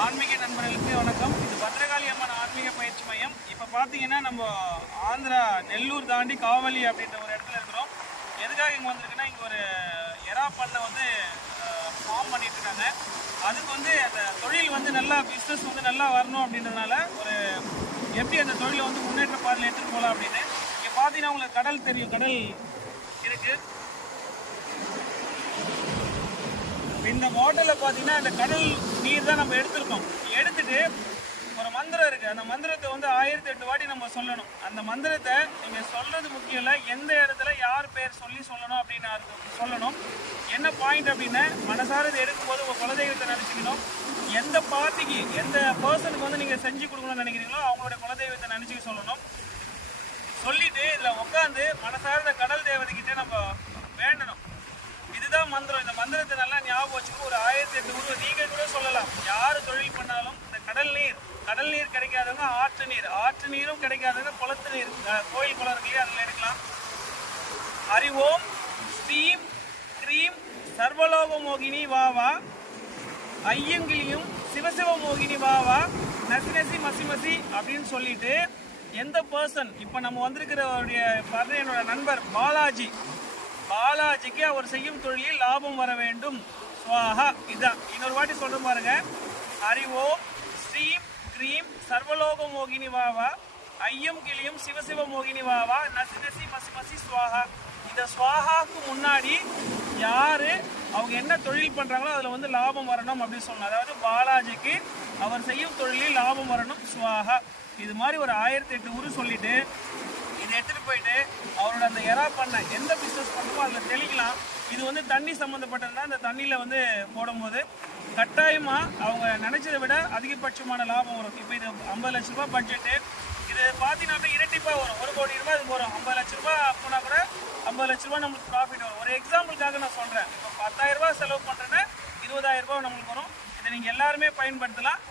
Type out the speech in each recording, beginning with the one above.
ஆன்மீக நண்பர்களுக்கு வணக்கம். இது பத்ரகாளி அம்மன் ஆன்மீக பயிற்சி மையம். இப்போ பார்த்தீங்கன்னா நம்ம ஆந்திரா நெல்லூர் தாண்டி காவலி அப்படின்ற ஒரு இடத்துல இருக்கிறோம். எதுக்காக இங்கே வந்திருக்குன்னா, இங்கே ஒரு எறா பண்ணை வந்து ஃபார்ம் பண்ணிட்டு இருக்காங்க. அதுக்கு வந்து அந்த தொழில் வந்து நல்லா பிஸ்னஸ் வந்து நல்லா வரணும் அப்படின்றதுனால ஒரு எப்படி அந்த தொழிலை வந்து முன்னேற்ற பாதையில் எடுத்துகிட்டு போகலாம் அப்படின்னு. இங்கே பார்த்தீங்கன்னா உங்களுக்கு கடல் தெரியும், கடல் இருக்குது. இந்த பாட்டிலில் பார்த்தீங்கன்னா இந்த கடல் நீர் தான் நம்ம எடுத்துருக்கோம். எடுத்துட்டு ஒரு மந்திரம் இருக்குது. அந்த மந்திரத்தை வந்து 1008 வாட்டி நம்ம சொல்லணும். அந்த மந்திரத்தை நீங்கள் சொல்கிறது முக்கியம் இல்லை, எந்த இடத்துல யார் பேர் சொல்லணும் அப்படின்னு சொல்லணும். என்ன பாயிண்ட் அப்படின்னா, மனசார இதை எடுக்கும்போது உங்கள் குலதெய்வத்தை நினச்சிக்கணும். எந்த பார்ட்டிக்கு எந்த பர்சனுக்கு வந்து நீங்கள் செஞ்சு கொடுக்கணும்னு நினைக்கிறீங்களோ அவங்களுடைய குலதெய்வத்தை நினச்சிக்க சொல்லணும். சொல்லிட்டு இதில் உட்காந்து மனசார இந்த கடல் தேவதைக்கிட்டே நம்ம வேண்டணும். இதுதான் மந்திரம். இந்த மந்திரத்தை நல்லா ஞாபகம் வச்சுக்கோ. ஒரு 1008 உருவம் நீங்கள் கூட சொல்லலாம். யார் தொழில் பண்ணாலும் இந்த கடல் நீர் கிடைக்காதவங்க ஆற்று நீரும் கிடைக்காதவங்க குளத்து நீர், கோயில் குளம் இருக்குல்லையே, அதில் எடுக்கலாம். அறிவோம் ஸ்ரீம் க்ரீம் சர்வலோக மோகினி வாவா, ஐயங்கிலியும் சிவசிவ மோகினி வாவா, நசி நசி மசி மசி அப்படின்னு சொல்லிட்டு எந்த பர்சன் இப்போ நம்ம வந்திருக்கிறவருடைய என்னோட நண்பர் பாலாஜிக்கு அவர் செய்யும் தொழிலில் லாபம் வர வேண்டும். ஸ்வாஹா. இதான் இன்னொரு வாட்டி சொல்ற பாருங்க. அறிவோம் ஸ்ரீம் க்ரீம் சர்வலோக மோகினி வாவா, ஐயம் கிளியும் சிவசிவ மோகினி வாவா, நசி நசி மசி மசி ஸ்வாஹா. இந்த ஸ்வாஹாக்கு முன்னாடி யாரு அவங்க என்ன தொழில் பண்றாங்களோ அதுல வந்து லாபம் வரணும் அப்படின்னு சொல்லணும். அதாவது பாலாஜிக்கு அவர் செய்யும் தொழிலில் லாபம் வரணும். ஸ்வாஹா. இது மாதிரி ஒரு 1008 உரு சொல்லிட்டு இதை எடுத்துகிட்டு போயிட்டு அவரோட அந்த எறா பண்ணை எந்த பிஸ்னஸ் பண்ணுமோ அதில் தெளிக்கலாம். இது வந்து தண்ணி சம்மந்தப்பட்டதுன்னா அந்த தண்ணியில் வந்து போடும்போது கட்டாயமாக அவங்க நினச்சதை விட அதிகபட்சமான லாபம் வரும். இப்போ இது 50 லட்ச ரூபா பட்ஜெட்டு. இது பார்த்தீங்கன்னா அப்படியே இரட்டிப்பாக வரும். 1 கோடி ரூபாய் இது வரும். 50 லட்ச ரூபா போனா கூட 50 லட்ச ரூபா நம்மளுக்கு ப்ராஃபிட் வரும். ஒரு எக்ஸாம்பிளுக்காக நான் சொல்கிறேன். இப்போ 10,000 ரூபா செலவு பண்ணுறேன்னா 20,000 ரூபா நம்மளுக்கு வரும். இதை நீங்கள் எல்லாருமே பயன்படுத்தலாம்.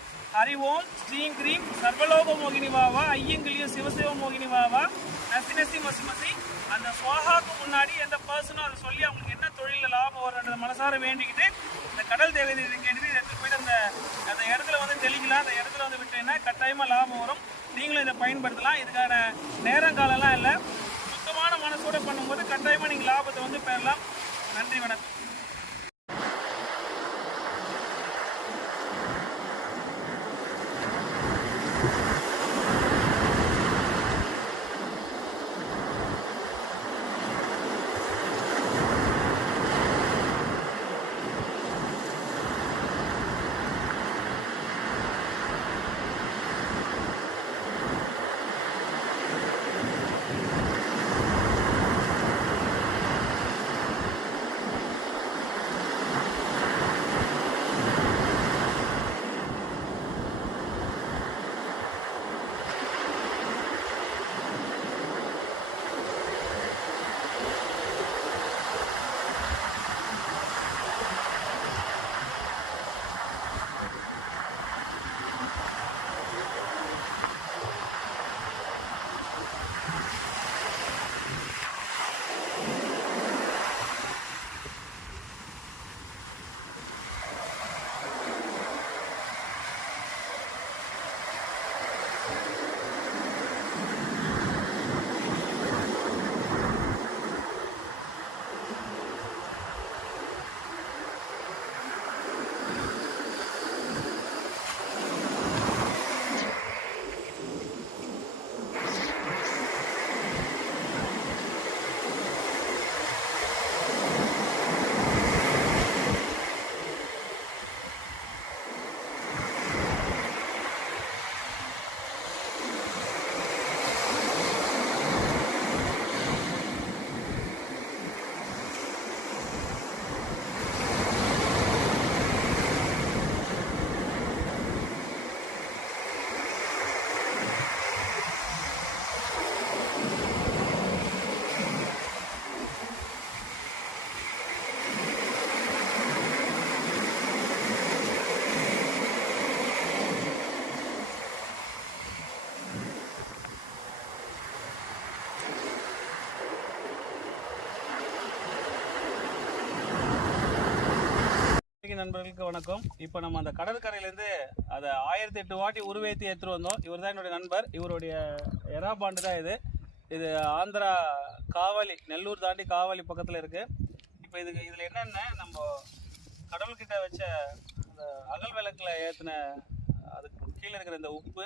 அறிவோம் ஸ்ரீம் க்ரீம் சர்வலோக மோகினி வாவா, ஐயங்கிலியும் சிவசிவ மோகினி வாவா, நசி நசி மசி மசி. அந்த சுவாகாக்கு முன்னாடி எந்த பர்சனும் அதை சொல்லி அவங்களுக்கு என்ன தொழிலில் லாபம் வரும்ன்றத மனசார வேண்டிக்கிட்டு இந்த கடல் தேவதை எடுத்துகிட்டு போயிட்டு அந்த இடத்துல வந்து தெளிக்கலாம். அந்த இடத்துல வந்து விட்டீங்கன்னா கட்டாயமாக லாபம் வரும். நீங்களும் இதை பயன்படுத்தலாம். இதுக்கான நேரங்காலம்லாம் இல்லை. சுத்தமான மனசோடு பண்ணும்போது கட்டாயமாக நீங்கள் லாபத்தை வந்து பெறலாம். நன்றி, வணக்கம். நண்பர்களுக்கு வணக்கம். இப்போ நம்ம அந்த கடற்கரையிலேருந்து அதை 1008 வாட்டி உருவேற்றி எடுத்துகிட்டு வந்தோம். இவர் தான் என்னுடைய நண்பர். இவருடைய எறா பாண்டு தான் இது. இது ஆந்திரா காவலி, நெல்லூர் தாண்டி காவலி பக்கத்தில் இருக்குது. இப்போ இதில் என்னென்ன, நம்ம கடவுள்கிட்ட வச்ச அந்த அகல் விளக்கில் ஏற்றின அதுக்கு கீழே இருக்கிற இந்த உப்பு,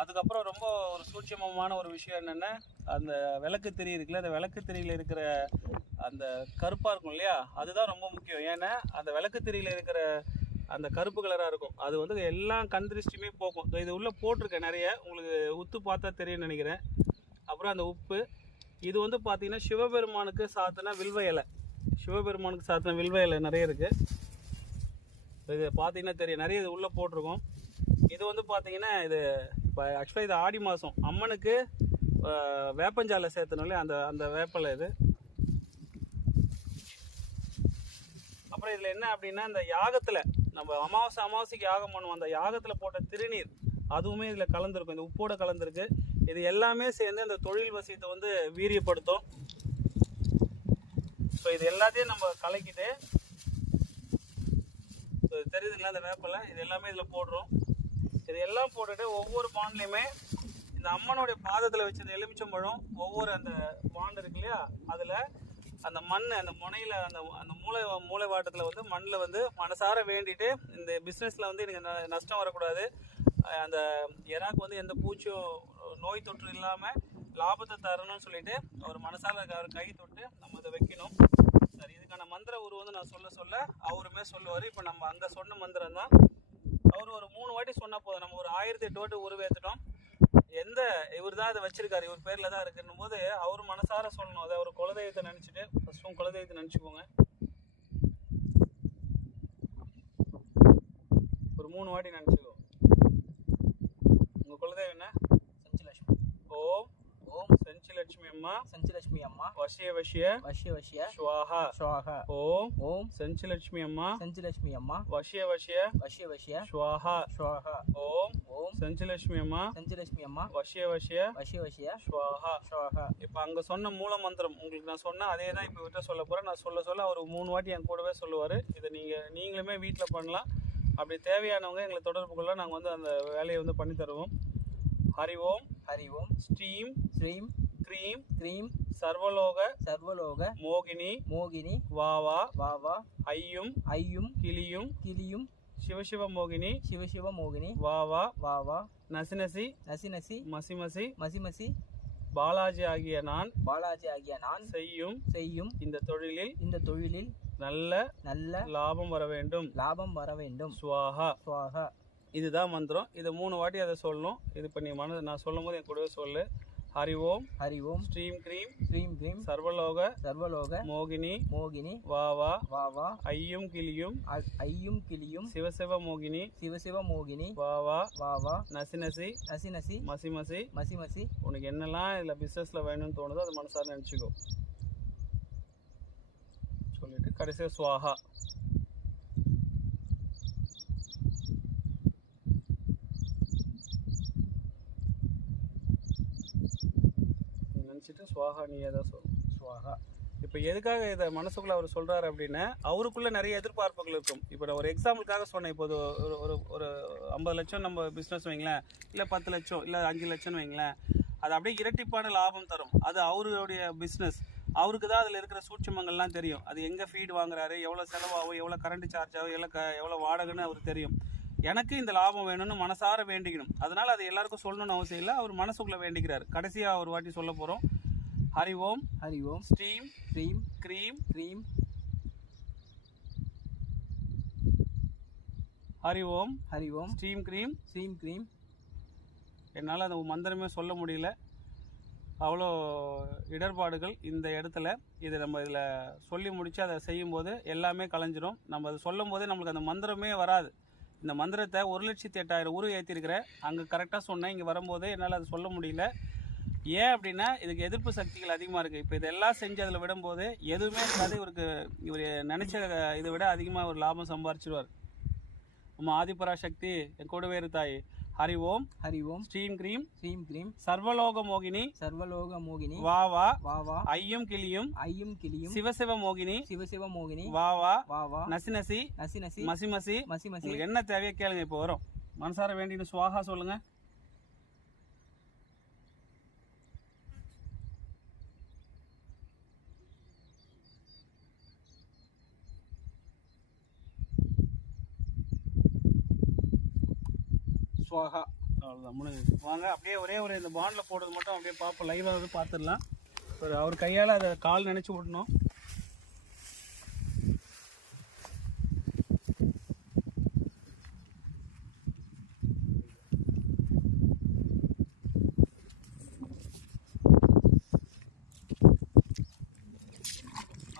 அதுக்கப்புறம் ரொம்ப ஒரு சூட்சமமான ஒரு விஷயம் என்னென்னா, அந்த விளக்கு திரி இருக்குல்ல, அந்த விளக்கு திரியில் இருக்கிற அந்த கருப்பாக இருக்கும் இல்லையா, அதுதான் ரொம்ப முக்கியம். ஏன்னா அந்த விளக்கு திரியில் இருக்கிற அந்த கருப்பு கலராக இருக்கும், அது வந்து எல்லா கண் திருஷ்டியுமே போக்கும். இது உள்ளே போட்டிருக்கேன் நிறைய, உங்களுக்கு உத்து பார்த்தா தெரியும்னு நினைக்கிறேன். அப்புறம் அந்த உப்பு, இது வந்து பார்த்திங்கன்னா சிவபெருமானுக்கு சாத்தின வில்வ இலை, சிவபெருமானுக்கு சாத்தின வில்வ இலை நிறைய இருக்குது. இது பார்த்தீங்கன்னா தெரியும், நிறைய இது உள்ளே போட்டிருக்கோம். இது வந்து பார்த்தீங்கன்னா இது இப்போ ஆக்சுவலாக இது ஆடி மாதம் அம்மனுக்கு வேப்பஞ்சாலை சேர்த்தனாலே அந்த அந்த வேப்பலை இது. அப்புறம் இதில் என்ன அப்படின்னா, இந்த யாகத்தில் நம்ம அமாவாசைக்கு யாகம் பண்ணுவோம், அந்த யாகத்தில் போட்ட திருநீர் அதுவுமே இதில் கலந்துருக்கும், இந்த உப்போடு கலந்துருக்கு. இது எல்லாமே சேர்ந்து அந்த தொழில் வசியத்தை வந்து வீரியப்படுத்தும். ஸோ இது எல்லாத்தையும் நம்ம கலக்கிட்டு, தெரியுதுங்களா அந்த வேப்பலை, இது எல்லாமே இதில் போடுறோம். இது எல்லாம் போட்டுட்டு ஒவ்வொரு பாண்ட்லையுமே இந்த அம்மனுடைய பாதத்தில் வச்ச அந்த எலுமிச்சம்பழம், ஒவ்வொரு அந்த பாண்டு இருக்கு இல்லையா, அதில் அந்த மண், அந்த முனையில் அந்த அந்த மூளை வாட்டத்தில் வந்து மண்ணில் வந்து மனசார வேண்டிட்டு, இந்த பிஸ்னஸில் வந்து எனக்கு நஷ்டம் வரக்கூடாது, அந்த எறாக்கு வந்து எந்த பூச்சியும் நோய் தொற்று இல்லாமல் லாபத்தை தரணும்னு சொல்லிட்டு அவர் மனசார அவர் கை தொட்டு நம்ம அதை வைக்கணும். சரி, இதுக்கான மந்திர உரு வந்து நான் சொல்ல அவருமே சொல்லுவார். இப்போ நம்ம அங்கே சொன்ன மந்திரம் தான் அவர் ஒரு 3 வாட்டி சொன்னால் போதும். நம்ம ஒரு 1008 வாட்டி உருவேற்றிட்டோம். எந்த இவர் தான் அதை வச்சிருக்காரு, இவர் பேரில் தான் இருக்குன்னும் போது அவர் மனசார சொல்லணும். அதை அவர் குலதெய்வத்தை நினச்சிட்டு, ஃபஸ்ட்டும் குலதெய்வத்தை நினச்சிக்கோங்க. ஒரு 3 வாட்டி நினச்சிக்கோ. உங்கள் குலதெய்வம் என்ன? செஞ்சிலட்சுமி. ஓம் ஓம் செஞ்சிலட்சுமி அம்மா, செஞ்சிலட்சுமி அம்மா, வசிய ஸ்வாஹா ஸ்வாஹா. ஓம் ஓம் செஞ்சிலட்சுமி அம்மா, செஞ்சிலட்சுமி அம்மா, வசிய ஸ்வாஹா ஸ்வாஹா. ஓம் ஓம் செஞ்சிலட்சுமி அம்மா, செஞ்சிலட்சுமி அம்மா, வசிய ஸ்வாஹா. இப்போ அங்கே சொன்ன மூல மந்திரம் உங்களுக்கு நான் சொன்னேன், அதே தான் இப்போ விட்ட சொல்ல போகிறேன். நான் சொல்ல அவர் 3 வாட்டி என் கூடவே சொல்லுவார். இதை நீங்களுமே வீட்டில் பண்ணலாம். அப்படி தேவையானவங்க எங்களை தொடர்பு கொள்ள, நாங்கள் வந்து அந்த வேலையை வந்து பண்ணி தருவோம். ஹரி ஓம், ஹரி ஓம். ஸ்ரீம் ஸ்ரீம் க்ரீம் க்ரீம் சர்வலோக மோகினி வாவா ஐயும் கிளியும் சிவசிவ மோகினி வாவா நசினசி மசிமசி பாலாஜி ஆகிய நான் செய்யும் இந்த தொழிலில் நல்ல லாபம் வர வேண்டும். ஸ்வாஹா. இதுதான் மந்திரம். இதை 3 வாட்டி அதை சொல்லணும். இது இப்போ நீ நான் சொல்லும் போது என் கூடவே சொல்லு. ஹரி ஓம் ஸ்ரீம் க்ரீம் சர்வலோக மோகினி வாவா ஐயும் கிளியும் சிவசிவ மோகினி வாவா நசினசி மசிமசி. உனக்கு என்னெல்லாம் இதில் பிஸ்னஸில் வேணும்னு தோணுதோ அதை மனசார நினச்சிக்கோ. சொல்லிட்டு கடைசியாக ஸ்வாஹா. நினச்சிட்டு ஸ்வாஹா நீயே தான் சொல்லணும். ஸ்வாஹா. இப்போ எதுக்காக இதை மனசுக்குள்ளே அவர் சொல்கிறாரு அப்படின்னா, அவருக்குள்ளே நிறைய எதிர்பார்ப்புகள் இருக்கும். இப்போ நான் ஒரு எக்ஸாம்பிளுக்காக சொன்னேன். இப்போ ஒரு 50 லட்சம் நம்ம பிஸ்னஸ் வைங்களேன், இல்லை 10 லட்சம், இல்லை 5 லட்சம்னு வைங்களேன், அது அப்படியே இரட்டிப்பான லாபம் தரும். அது அவருடைய பிஸ்னஸ், அவருக்கு தான் அதில் இருக்கிற சூட்சமங்கள்லாம் தெரியும். அது எங்கே ஃபீடு வாங்குறாரு, எவ்வளோ செலவாகும், எவ்வளோ கரண்ட் சார்ஜ் ஆகும், எவ்வளோ வாடகைன்னு அவருக்கு தெரியும். எனக்கு இந்த லாபம் வேணும்னு மனசார வேண்டிக்கணும். அதனால் அது எல்லாருக்கும் சொல்லணும்னு அவசியம் இல்லை, அவர் மனசுக்குள்ளே வேண்டிக்கிறார். கடைசியாக ஒரு வாட்டி சொல்ல போகிறோம். ஹரி ஓம் ஸ்ரீம் க்ரீம் ஹரி ஓம் ஸ்ரீம் க்ரீம். என்னால் அந்த மந்திரமே சொல்ல முடியல, அவ்வளோ இடர்பாடுகள் இந்த இடத்துல. இது நம்ம இதில் சொல்லி முடித்து அதை செய்யும்போது எல்லாமே கலைஞ்சிரும். நம்ம அதை சொல்லும் போதே நம்மளுக்கு அந்த மந்திரமே வராது. இந்த மந்திரத்தை 1,08,000 உரு ஏற்றிருக்கிறேன். அங்கே கரெக்டாக சொன்னேன், இங்கே வரும்போது என்னால் அதை சொல்ல முடியல. ஏன் அப்படின்னா இதுக்கு எதிர்ப்பு சக்திகள் அதிகமாக இருக்குது. இப்போ இதெல்லாம் செஞ்சு அதில் விடும்போது எதுவுமே இருக்காது. இவர் நினச்ச இதை விட அதிகமாக ஒரு லாபம் சம்பாரிச்சிடுவார். நம்ம ஆதிபராசக்தி என் கூடவே தாய், ஹரி ஓம் ஹரி ஓம் ஸ்ரீம் க்ரீம் ஸ்ரீம் க்ரீம் சர்வலோக மோகினி சர்வலோக மோகினி வா வா வா வா ஐயும் கிளியும் ஐயும் கிளியும் சிவசிவ மோகினி சிவசிவ மோகினி வா வா வா வா நசி நசி நசி நசி மசி மசி மசி மசி உங்களுக்கு என்ன தேவையோ கேளுங்க. இப்போ வரும். மனசார வேண்டின்னு சுவாகா சொல்லுங்க. ஸ்வாஹா. அவ்வளோதான் முடிஞ்சு. வாங்க அப்படியே ஒரே ஒரு இந்த பாண்டில் போடுறது மட்டும் அப்படியே பார்ப்போம். லைவாக வந்து பார்த்துடலாம். அவர் கையால் அதை கால் நினச்சி விடணும்.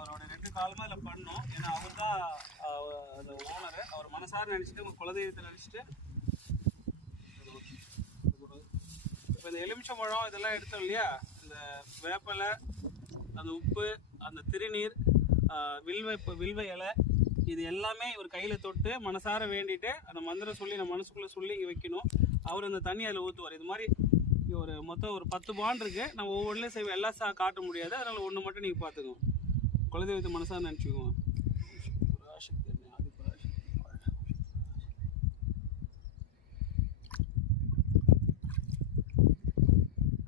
அவரோட 2 காலமாக இதில் பண்ணோம். ஏன்னா அவர் தான் அந்த ஓனரு. அவர் மனசார நினச்சிட்டு உங்கள் குலதெய்வத்தை நினச்சிட்டு இப்போ இந்த எலுமிச்சம்பழம் இதெல்லாம் எடுத்தோம் இல்லையா, இந்த வேப்பலை, அந்த உப்பு, அந்த திருநீர், வில்வ இலை, இது எல்லாமே இவர் கையில் தொட்டு மனசார வேண்டிட்டு அந்த மந்திரம் சொல்லி நம்ம மனசுக்குள்ளே சொல்லி இங்கே வைக்கணும். அவர் அந்த தண்ணி அதில் ஊற்றுவார். இது மாதிரி ஒரு மொத்தம் ஒரு 10 பாண்ட் இருக்குது. நம்ம ஒவ்வொன்றிலையும் செய்வோம். எல்லாம் காட்ட முடியாது. அதனால் ஒன்று மட்டும் நீங்கள் பார்த்துக்கோங்க. குலதெய்வத்தை மனசார நினச்சிக்குவோம்.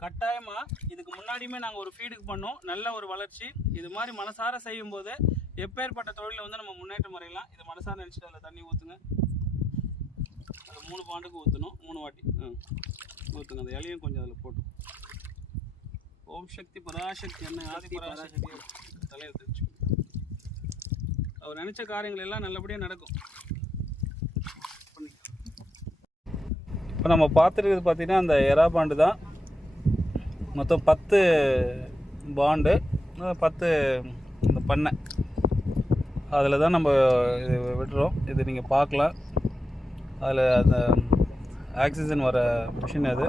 கட்டாயமாக இதுக்கு முன்னாடியுமே நாங்கள் ஒரு ஃபீடுக்கு பண்ணோம். நல்ல ஒரு வளர்ச்சி. இது மாதிரி மனசார செய்யும்போது எப்பேற்பட்ட தொழிலில் வந்து நம்ம முன்னேற்றம் அடையலாம். இதை மனசார நினச்சிட்டு அதில் தண்ணி ஊற்றுங்க. அது 3 பாண்டுக்கு ஊற்றணும். 3 வாட்டி ஊற்றுங்க. அந்த இலையும் கொஞ்சம் அதில் போட்டு ஓம் சக்தி பராசக்தி என்ன ஆதி பராசக்தி தலையை தெரிஞ்சுக்கணும். அவர் நினச்ச காரியங்கள் எல்லாம் நல்லபடியாக நடக்கும். இப்போ நம்ம பார்த்துருக்கிறது பார்த்தீங்கன்னா அந்த எறா பாண்டு தான். மொத்தம் 10 பாண்டு, 10 இந்த பண்ணை, அதில் தான் நம்ம இது விடுறோம். இது நீங்கள் பார்க்கலாம். அதில் அந்த ஆக்சிஜன் வர மிஷின் அது.